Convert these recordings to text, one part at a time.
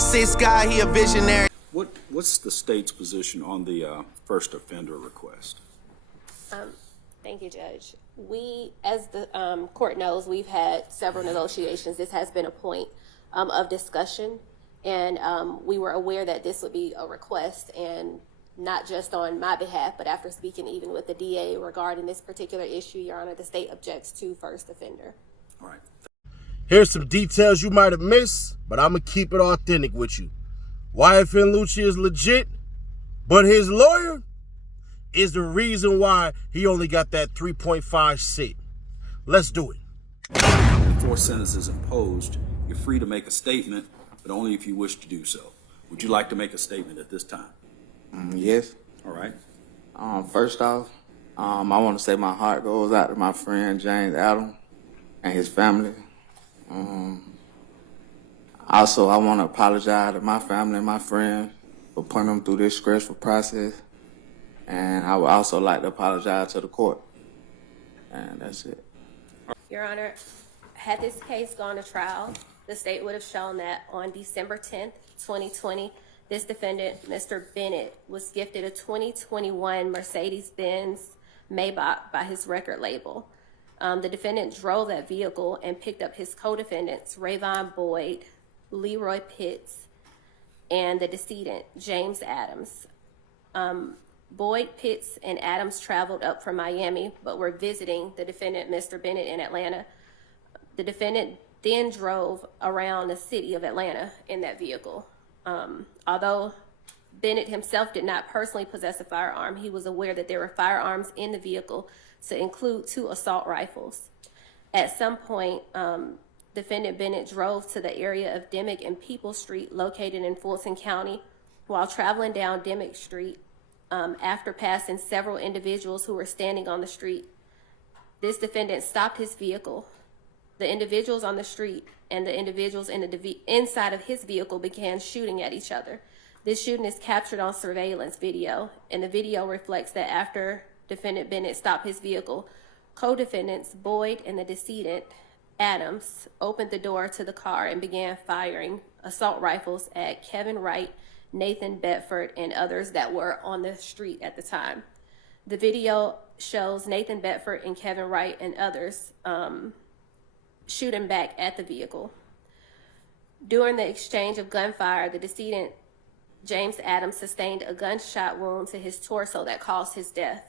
Six guy, he a visionary. What's the state's position on the first offender request? Thank you, Judge. We, as the court knows, we've had several negotiations. This has been a point of discussion, and we were aware that this would be a request, and not just on my behalf, but after speaking even with the DA regarding this particular issue, Your Honor, the state objects to first offender. All right. Here's some details you might have missed, but I'm going to keep it authentic with you. Wyatt Finlucci is legit, but his lawyer is the reason why he only got that 3.5 sit. Let's do it. Before sentence is imposed, you're free to make a statement, but only if you wish to do so. Would you like to make a statement at this time? Yes. All right. First off, I want to say my heart goes out to my friend James Adams and his family. Also, I want to apologize to my family and my friends for putting them through this stressful process. And I would also like to apologize to the court. And that's it. Your Honor, had this case gone to trial, the state would have shown that on December 10th, 2020, this defendant, Mr. Bennett, was gifted a 2021 Mercedes-Benz Maybach by his record label. The defendant drove that vehicle and picked up his co-defendants, Rayvon Boyd, Leroy Pitts, and the decedent, James Adams. Boyd, Pitts, and Adams traveled up from Miami, but were visiting the defendant, Mr. Bennett, in Atlanta. The defendant then drove around the city of Atlanta in that vehicle. Although Bennett himself did not personally possess a firearm, he was aware that there were firearms in the vehicle, to include 2 assault rifles. At some point, defendant Bennett drove to the area of Dimmick and People Street, located in Fulton County. While traveling down Dimmick Street, after passing several individuals who were standing on the street, this defendant stopped his vehicle. The individuals on the street and the individuals in the inside of his vehicle began shooting at each other. This shooting is captured on surveillance video, and the video reflects that after defendant Bennett stopped his vehicle, co-defendants Boyd and the decedent Adams opened the door to the car and began firing assault rifles at Kevin Wright, Nathan Bedford, and others that were on the street at the time. The video shows Nathan Bedford and Kevin Wright and others shooting back at the vehicle. During the exchange of gunfire, the decedent James Adams sustained a gunshot wound to his torso that caused his death.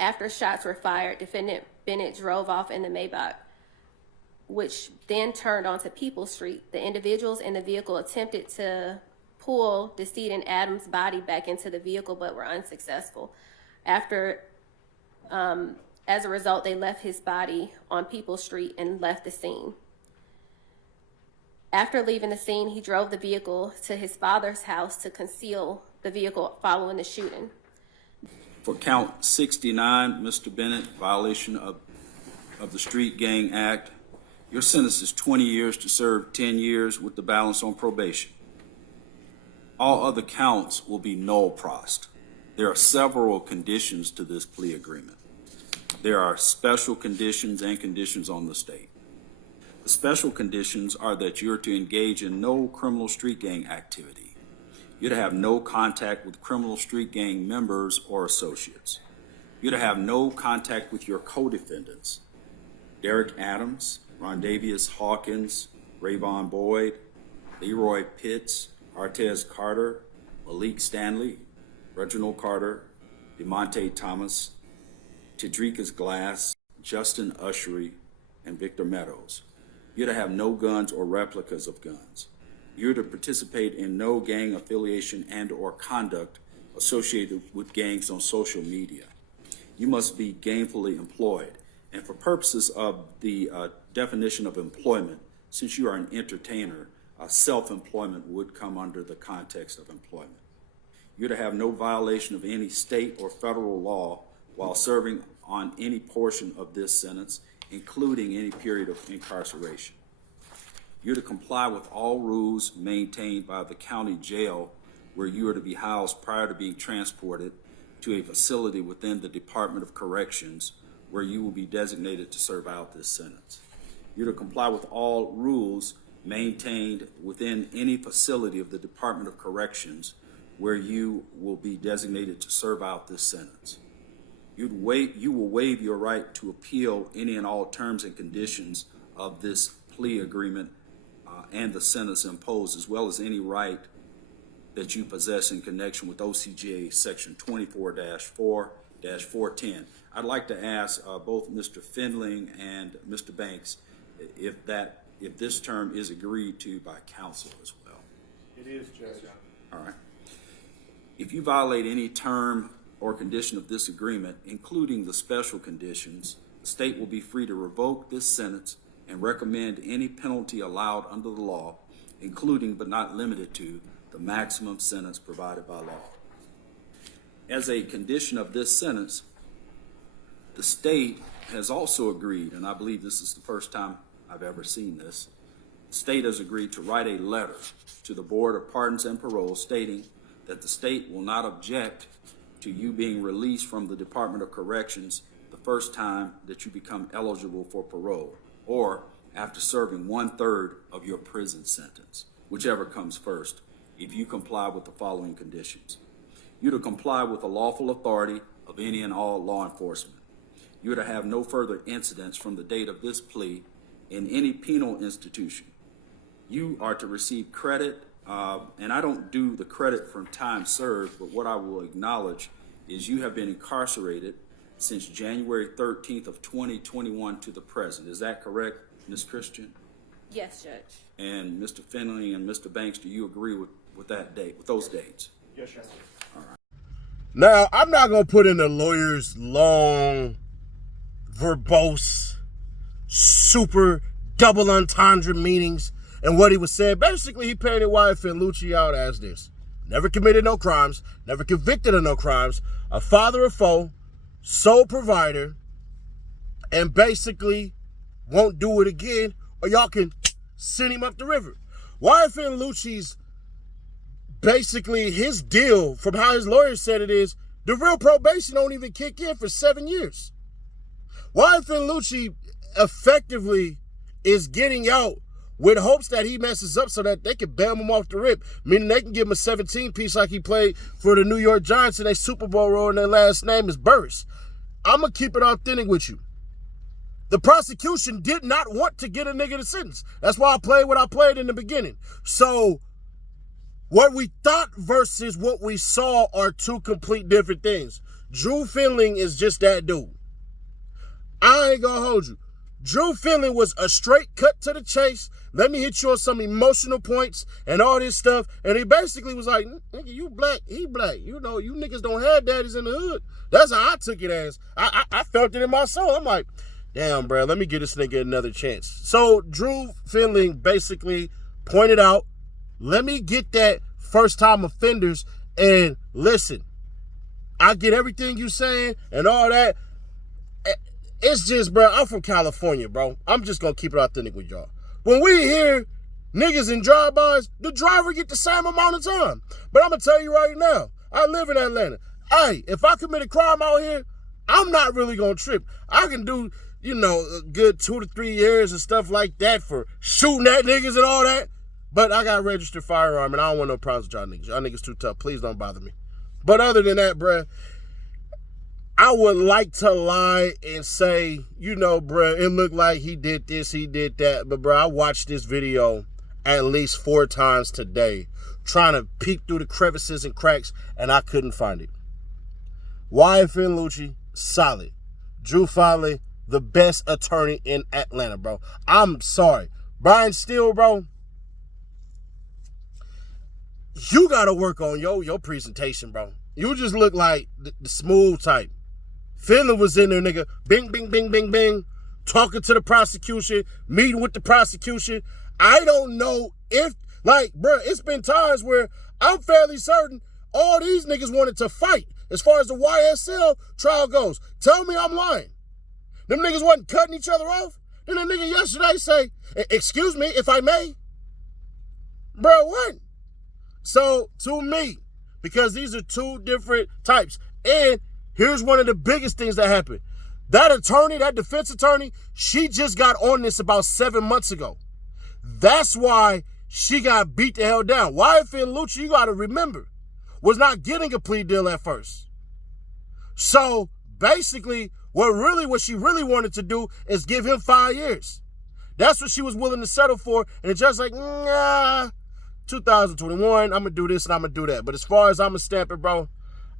After shots were fired, defendant Bennett drove off in the Maybach, which then turned onto People Street. The individuals in the vehicle attempted to pull decedent Adams' body back into the vehicle, but were unsuccessful. As a result, they left his body on People Street and left the scene. After leaving the scene, he drove the vehicle to his father's house to conceal the vehicle following the shooting. For count 69, Mr. Bennett, violation of the Street Gang Act, your sentence is 20 years to serve 10 years with the balance on probation. All other counts will be null prost. There are several conditions to this plea agreement. There are special conditions and conditions on the state. The special conditions are that you're to engage in no criminal street gang activity. You're to have no contact with criminal street gang members or associates. You're to have no contact with your co-defendants, Derek Adams, Rondavius Hawkins, Rayvon Boyd, Leroy Pitts, Artez Carter, Malik Stanley, Reginald Carter, DeMonte Thomas, Tidrikas Glass, Justin Ushery, and Victor Meadows. You're to have no guns or replicas of guns. You're to participate in no gang affiliation and or conduct associated with gangs on social media. You must be gainfully employed. And for purposes of the definition of employment, since you are an entertainer, self-employment would come under the context of employment. You're to have no violation of any state or federal law while serving on any portion of this sentence, including any period of incarceration. You're to comply with all rules maintained by the county jail where you are to be housed prior to being transported to a facility within the Department of Corrections where you will be designated to serve out this sentence. You're to comply with all rules maintained within any facility of the Department of Corrections where you will be designated to serve out this sentence. You will waive your right to appeal any and all terms and conditions of this plea agreement and the sentence imposed, as well as any right that you possess in connection with OCGA Section 24-4-410. I'd like to ask both Mr. Findling and Mr. Banks if this term is agreed to by counsel as well. It is, Judge. All right. If you violate any term or condition of this agreement, including the special conditions, the state will be free to revoke this sentence and recommend any penalty allowed under the law, including but not limited to the maximum sentence provided by law. As a condition of this sentence, the state has also agreed, and I believe this is the first time I've ever seen this, the state has agreed to write a letter to the Board of Pardons and Parole stating that the state will not object to you being released from the Department of Corrections the first time that you become eligible for parole, or after serving 1/3 of your prison sentence, whichever comes first, if you comply with the following conditions. You're to comply with the lawful authority of any and all law enforcement. You're to have no further incidents from the date of this plea in any penal institution. You are to receive credit, and I don't do the credit from time served, but what I will acknowledge is you have been incarcerated since January 13th of 2021 to the present. Is that correct, Ms. Christian? Yes, Judge. And Mr. Findlay and Mr. Banks, do you agree with that date, with those dates? Yes, sir. Now, I'm not going to put in the lawyer's long, verbose, super double entendre meanings and what he was saying. Basically, he painted Wyatt Finlucci out as this: never committed no crimes, never convicted of no crimes, a father of four, sole provider, and basically won't do it again, or y'all can send him up the river. Wyatt Finlucci's basically his deal, from how his lawyer said it, is the real probation don't even kick in for 7 years. Wyatt Finlucci effectively is getting out with hopes that he messes up so that they can bam him off the rip, meaning they can give him a 17-piece like he played for the New York Giants in a Super Bowl role, and their last name is Burris. I'm going to keep it authentic with you. The prosecution did not want to get a nigga the sentence. That's why I played what I played in the beginning. So what we thought versus what we saw are two complete different things. Drew Findling is just that dude. I ain't gonna hold you. Drew Findling was a straight cut to the chase. Let me hit you on some emotional points and all this stuff. And he basically was like, nigga, you black, he black. You know, you niggas don't have daddies in the hood. That's how I took it as. I felt it in my soul. I'm like, damn, bro, let me give this nigga another chance. So Drew Findling basically pointed out, let me get that first-time offenders, and listen, I get everything you saying and all that. It's just, bro, I'm from California, bro. I'm just going to keep it authentic with y'all. When we hear niggas in drive-bys, the driver get the same amount of time. But I'm going to tell you right now, I live in Atlanta. Hey, if I commit a crime out here, I'm not really going to trip. I can do, you know, a good 2 to 3 years and stuff like that for shooting at niggas and all that. But I got a registered firearm, and I don't want no problems with y'all niggas. Y'all niggas too tough. Please don't bother me. But other than that, bruh, I would like to lie and say, you know, bruh, it looked like he did this, he did that. But, bruh, I watched this video at least 4 times today, trying to peek through the crevices and cracks, and I couldn't find it. Wyatt Finlucci, solid. Drew Findling, the best attorney in Atlanta, bro. I'm sorry. Brian Steele, bro, you got to work on your presentation, bro. You just look like the smooth type. Findling was in there, nigga. Bing, bing, bing, bing, bing. Talking to the prosecution. Meeting with the prosecution. I don't know if, like, bro, it's been times where I'm fairly certain all these niggas wanted to fight as far as the YSL trial goes. Tell me I'm lying. Them niggas wasn't cutting each other off. Then the nigga yesterday say, excuse me, if I may. Bro, what? So, to me, because these are two different types, and here's one of the biggest things that happened. That attorney, that defense attorney, she just got on this about 7 months ago. That's why she got beat the hell down. YFN Lucci, you got to remember, was not getting a plea deal at first. So basically, what she really wanted to do is give him 5 years. That's what she was willing to settle for. And the judge's like, nah, 2021, I'm gonna do this and I'm gonna do that. But as far as I'm gonna stamp it, bro,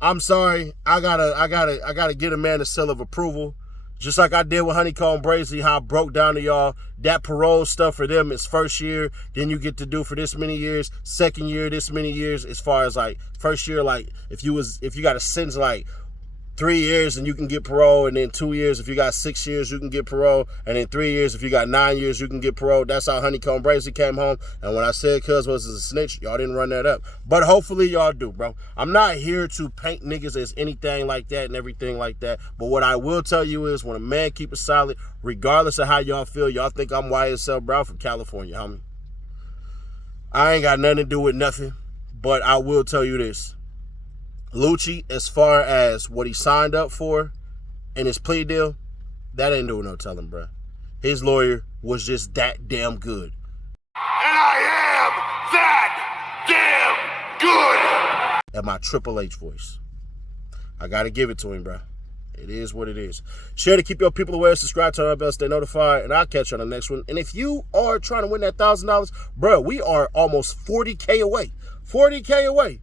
I'm sorry. I gotta get a man a seal of approval. Just like I did with Honeycomb Brazy, how I broke down to y'all that parole stuff for them is first year, then you get to do for this many years, second year, this many years. As far as like first year, like if you got a sentence like 3 years and you can get parole, and then 2 years if you got 6 years you can get parole, and then 3 years if you got 9 years you can get parole. That's how Honeycomb Brazy came home. And when I said cuz was a snitch, y'all didn't run that up. But hopefully y'all do, bro. I'm not here to paint niggas as anything like that and everything like that. But what I will tell you is when a man keep it solid, regardless of how y'all feel, y'all think I'm YSL Brown from California, homie. I ain't got nothing to do with nothing. But I will tell you this. Lucci, as far as what he signed up for in his plea deal, that ain't doing no telling, bro. His lawyer was just that damn good. And I am that damn good! At my Triple H voice. I gotta give it to him, bro. It is what it is. Share to keep your people aware, subscribe, turn on bell, stay notified, and I'll catch you on the next one. And if you are trying to win that $1,000, bro, we are almost 40K away. 40K away.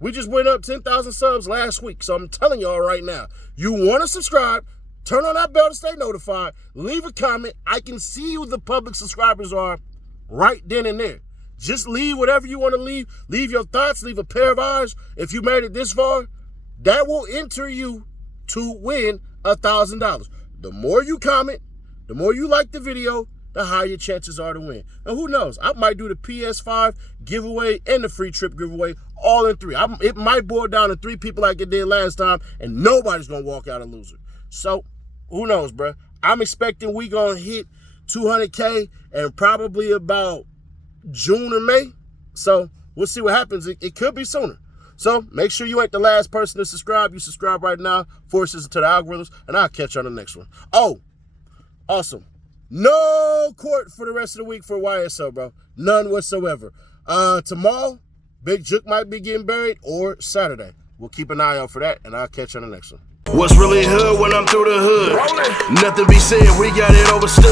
We just went up 10,000 subs last week. So I'm telling y'all right now, you want to subscribe, turn on that bell to stay notified, leave a comment. I can see who the public subscribers are right then and there. Just leave whatever you want to leave. Leave your thoughts, leave a pair of eyes. If you made it this far, that will enter you to win $1,000. The more you comment, the more you like the video, the higher your chances are to win. And who knows, I might do the PS5 giveaway and the free trip giveaway all in 3. It might boil down to 3 people like it did last time, and nobody's going to walk out a loser. So, who knows, bro? I'm expecting we going to hit 200K and probably about June or May. So, we'll see what happens. It could be sooner. So, make sure you ain't the last person to subscribe. You subscribe right now, forces into the algorithms, and I'll catch you on the next one. Oh, awesome. No court for the rest of the week for YSL, bro. None whatsoever. Tomorrow, Big Juke might be getting buried, or Saturday. We'll keep an eye out for that, and I'll catch you on the next one. What's really hood when I'm through the hood? Nothing be said, we got it overstood.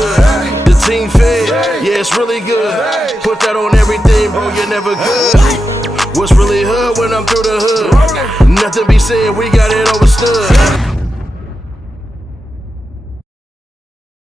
The team fed, yeah, it's really good. Put that on everything, bro, you're never good. What's really hood when I'm through the hood? Nothing be said, we got it overstood.